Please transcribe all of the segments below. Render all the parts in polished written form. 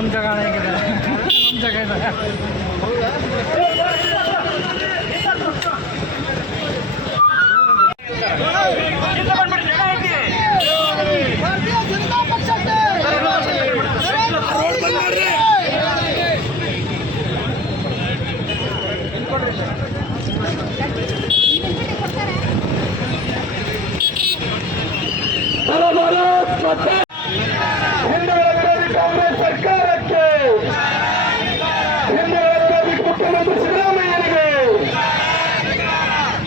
ನಮ್ಮ ಜಾಗ ಹೇಗಿದೆ ನಮ್ಮ ಜಾಗ ಇದೆ ಹಿಂದುಗಳ ವಿರೋಧಿ ಕಾಂಗ್ರೆಸ್ ಸರ್ಕಾರಕ್ಕೆ, ಹಿಂದುಗಳ ವಿರೋಧಿ ಮುಖ್ಯಮಂತ್ರಿ ಸಿದ್ದರಾಮಯ್ಯನಿಗೆ,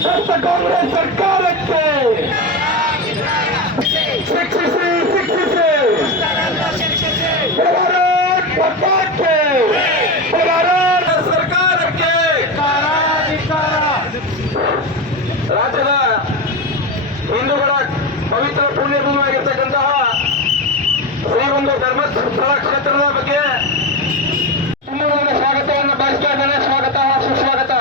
ಭ್ರಷ್ಟ ಕಾಂಗ್ರೆಸ್ ಸರ್ಕಾರಕ್ಕೆ ಶಿಕ್ಷಿಸಿ ಶಿಕ್ಷಿಸಿ ಭಾರತ್ ಪತಾಕೆ, ಭಾರತ ಸರ್ಕಾರಕ್ಕೆ ರಾಜ್ಯದ ಹಿಂದೂಗಳ ಪವಿತ್ರ ಪುಣ್ಯಭೂಮಿಯಾಗಿರ್ತಕ್ಕಂತಹ ಶ್ರೀಗುಂಡು ಧರ್ಮಸ್ಥಳ ಕ್ಷೇತ್ರದ ಬಗ್ಗೆ ತುಂಬುವುದರ ಸ್ವಾಗತವನ್ನು ಬಯಸ್ತಾ ಇದ್ದೇನೆ. ಸ್ವಾಗತ ಸುಸ್ವಾಗತ.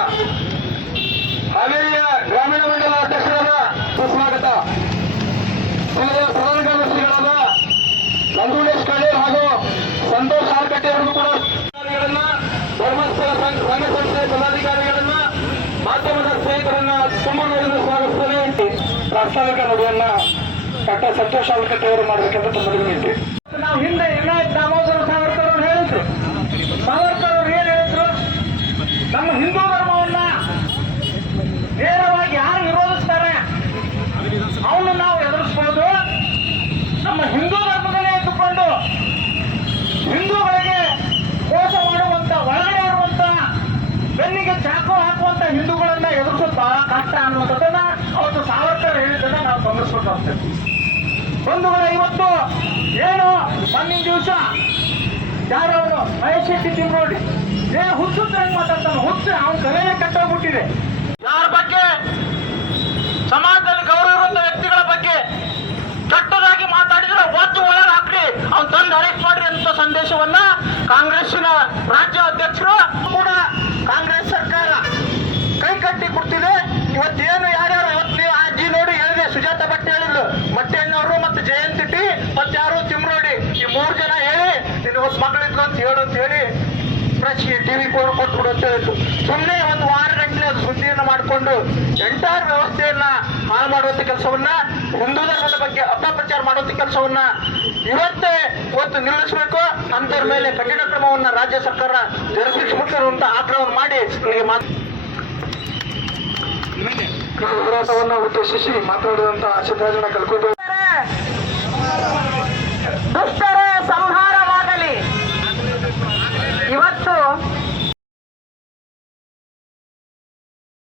ಹಾವೇರಿಯ ಗ್ರಾಮೀಣ ಮಂಡಲ ಅಧ್ಯಕ್ಷರಾದ ಸುಸ್ವಾಗತ. ಜಿಲ್ಲೆಯ ಪ್ರಧಾನ ಕಾರ್ಯದರ್ಶಿಗಳಾದ ನಂಜುಂಡೇಶ್ ಕಳ್ಳೇರ್ ಹಾಗೂ ಸಂತೋಷ್ ಆಲ್ಕಟ್ಟಿ ಅವರಿಗೂ ಕೂಡ ಧರ್ಮಸ್ಥಳ ಸಂಘ ಸಂಸ್ಥೆಯ ಪದಾಧಿಕಾರಿಗಳನ್ನ ಮಾಧ್ಯಮದ ಸ್ನೇಹಿತರನ್ನ ತುಂಬುವುದರಿಂದ ಸ್ವಾಗತಿಸುತ್ತೇನೆ. ಪ್ರಾಸ್ತಾವಿಕ ನುಡಿಯನ್ನ ಡಾಕ್ಟರ್ ಸಂತೋಷ್ ಆಲ್ಕಟ್ಟಿ ಅವರು ಮಾಡಬೇಕೆಂದು ತಮ್ಮಲ್ಲಿ ವಿನಂತಿ. ನಾವು ಹಿಂದೆ ದಾಮೋದರ ಸಾವರ್ಕರ್ ಅವರು ಹೇಳಿದ್ರು. ಸಾವರ್ಕರ್ ಅವರು ಏನ್ ಹೇಳಿದ್ರು? ನಮ್ಮ ಹಿಂದೂ ಧರ್ಮವನ್ನ ನೇರವಾಗಿ ಯಾರು ವಿರೋಧಿಸ್ತಾರೆ ಅವನು ನಾವು ಎದುರಿಸಬಹುದು. ನಮ್ಮ ಹಿಂದೂ ಧರ್ಮದಲ್ಲೇ ಇದ್ದುಕೊಂಡು ಹಿಂದೂಗಳಿಗೆ ಮೋಸ ಮಾಡುವಂತ, ಒಳಗಡೆ ಇರುವಂತ ಬೆನ್ನಿಗೆ ಚಾಕು ಹಾಕುವಂತ ಹಿಂದೂಗಳನ್ನ ಎದುರಿಸೋದು ಬಹಳ ಕಷ್ಟ ಅನ್ನುವಂಥದ್ದನ್ನ ಅವತ್ತು ಸಾವರ್ಕರ್ ಹೇಳಿದ್ದನ್ನ ನಾವು ಗಮನಿಸಬೇಕಾಗ್ತದೆ. ಬಂಧುಗಳ ಇವತ್ತು ಏನು ಮೊನ್ನಿನ ದಿವಸ ಯಾರು ಅವನು ಮಹೇಶ್ ಶೆಟ್ಟಿ ತಿಮ್ಮೋಡಿ ಹುಚ್ಚು ಮಾತಾಡ್ತಾನೆ. ಹುಚ್ಚು ಅವನ ತಲೆಯೇ ಕಟ್ಟೋಗ್ಬಿಟ್ಟಿದೆ. ಯಾರ ಬಗ್ಗೆ ಸಮಾಜದಲ್ಲಿ ಗೌರವ ಇರುವಂತ ವ್ಯಕ್ತಿಗಳ ಬಗ್ಗೆ ಕೆಟ್ಟದಾಗಿ ಮಾತಾಡಿದ್ರೆ ಒತ್ತು ಒಳಗೆ ಹಾಕ್ರಿ, ಅವ್ನು ತಂದು ಅರೆಸ್ಟ್ ಮಾಡ್ರಿ ಅಂತ ಸಂದೇಶವನ್ನ ಕಾಂಗ್ರೆಸ್ಸಿನ ರಾಜ್ಯ ಅಧ್ಯಕ್ಷರು ಕೂಡ ಕಾಂಗ್ರೆಸ್ ಸರ್ಕಾರ ಕೈ ಕಟ್ಟಿ ಕೊಡ್ತಿದೆ. ಇವತ್ತೇನು ಯಾರ್ಯಾರು ಇವತ್ತು ನೀವು ಅಜ್ಜಿ ನೋಡಿ ಹೇಳಿದೆ, ಸುಜಾತ ಭಟ್ ಹೇಳಿದ್ರು, ಮಟ್ಟೆಣ್ಣವರು ಮತ್ತು ಜಯಂತಿ ಟಿ ಮತ್ತೆ ಯಾರು ತಿಮ್ರೋಡಿ, ಈ 3 ಜನ ಹೇಳಿ ನಿನ್ನ ಹೊಸ ಮಗಳಿದ್ರು ಅಂತ ಹೇಳು ಅಂತ ಹೇಳಿ ಪ್ರೆಸ್ ಟಿವಿ ಕೊಟ್ಬಿಡು ಅಂತ ಹೇಳಿದ್ರು. ಸುಮ್ಮನೆ ಒಂದು ವಾರ ಗಂಟೆ ಅದು ಸುದ್ದಿಯನ್ನ ಮಾಡಿಕೊಂಡು ಎಂಟೈರ್ ವ್ಯವಸ್ಥೆಯನ್ನ ಹಾಳು ಮಾಡುವಂತ ಕೆಲಸವನ್ನ, ಹಿಂದೂ ಧರ್ಮದ ಬಗ್ಗೆ ಅಪಪ್ರಚಾರ ಮಾಡುವಂತ ಕೆಲಸವನ್ನ ಇವತ್ತು ನಿಲ್ಲಿಸಬೇಕು. ಅಂತರ ಮೇಲೆ ಕಠಿಣ ಕ್ರಮವನ್ನ ರಾಜ್ಯ ಸರ್ಕಾರ ಜರುಗಿಸಬೇಕು ಆಗ್ರಹವನ್ನು ಮಾಡಿ ಹೋರಾಟವನ್ನು ಉದ್ದೇಶಿಸಿ ಮಾತನಾಡುವಂತ ಸಿದ್ದರಾಜಣ್ಣ ಕಲ್ಕೊಂಡು ದುಷ್ಟರೇ